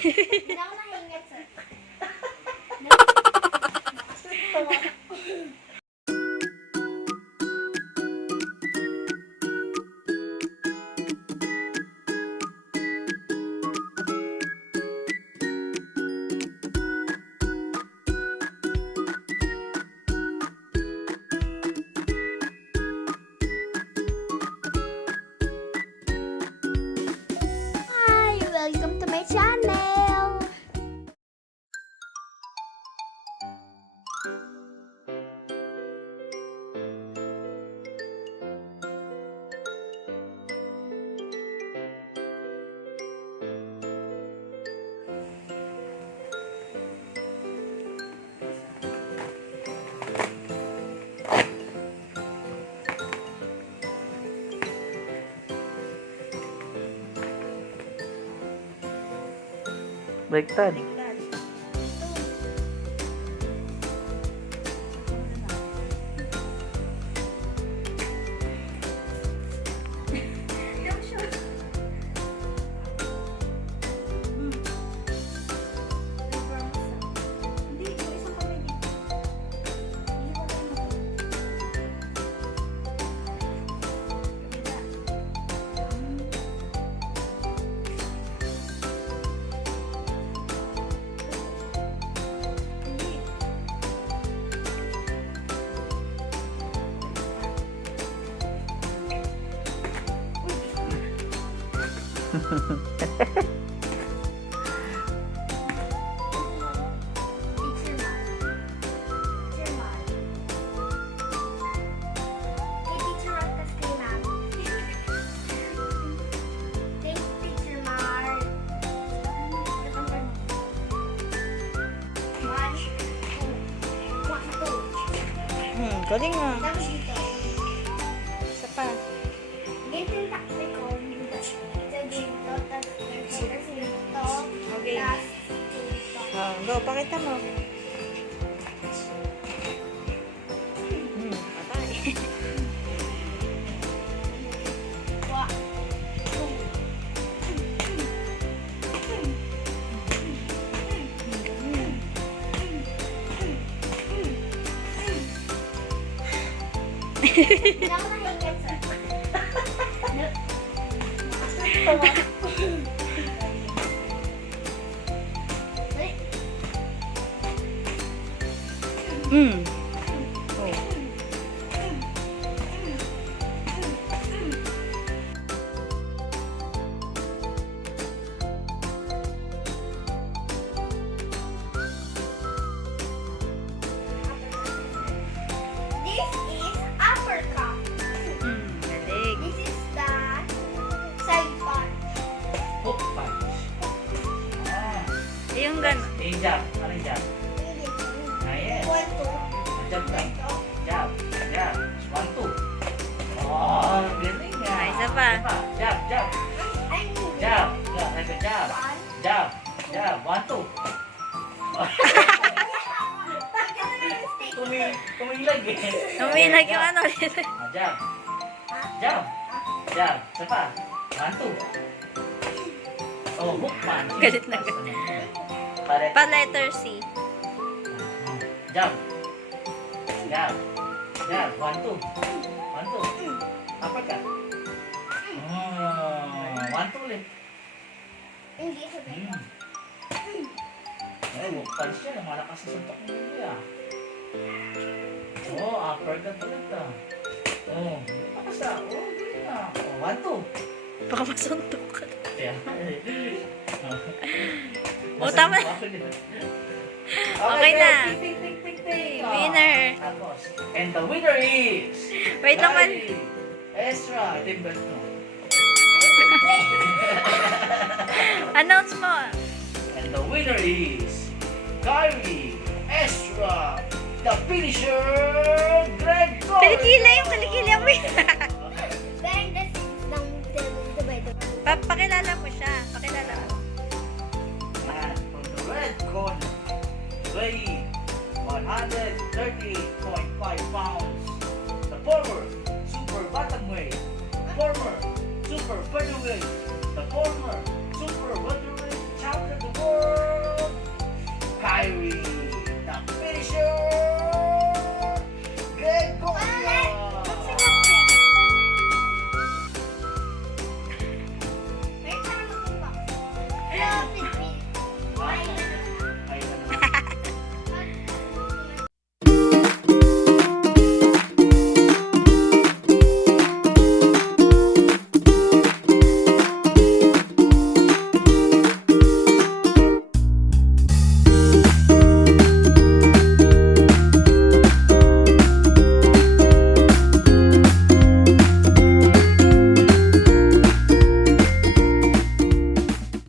Hindi ako nahingat, sir. Hi! Welcome to my channel! Baliktad. Galing nga. Tapos dito. Isa pa. Ganito yung takbo ko. Dito dito. Tapos dito. Okay. Tapos dito. Go, pakita mo. Patay. Wa. Hindi ako nahingat, sir. Oh. This is uppercut. Galing. This is the side punch. Hook punch. Yung gano'n. Yung jab. Ano yung jab? Ah, yes. 1, 2. Jab lang. Jab. Jab. 1, 2. Oh, galing nga. Isa pa. Jab, jab. Ay, Jab. Jab. Like a jab. Jab. Jab. 1, 2. Kumilag eh. Umilag yung ano. Ah, jab. Jab. Jab. Isa pa. 1, 2. Oh, hook punch. Galit na galit. Paret. Pa letter C. Jab. Jab. Jab. 1, 2. 1, 2. Uppercut. 1, 2 ulit. Hindi, sabi ko. Eh, hook punch yan. Malakas sa suntok mo yun ah. Oh, uppercut ulit ah. Oh, malakas ah. Oh, galing ah. Oh, 1, 2. Baka masuntok ka. Yeah. Oh, tama. Okay na. Tik, tik, tik, tik. Winner. Tapos, and the winner is... Wait naman. Kylie Ezra. Ito yung belt mo. Announce mo. And the winner is... Kylie Ezra. The finisher, Greg Gordon. Kalikila yung kalikila mo yun. Behind the scenes ng diba. Pakilala mo siya. Pakilala mo. And from the red corner, weighing 138.5 pounds, the former super bantamweight, former super featherweight, the former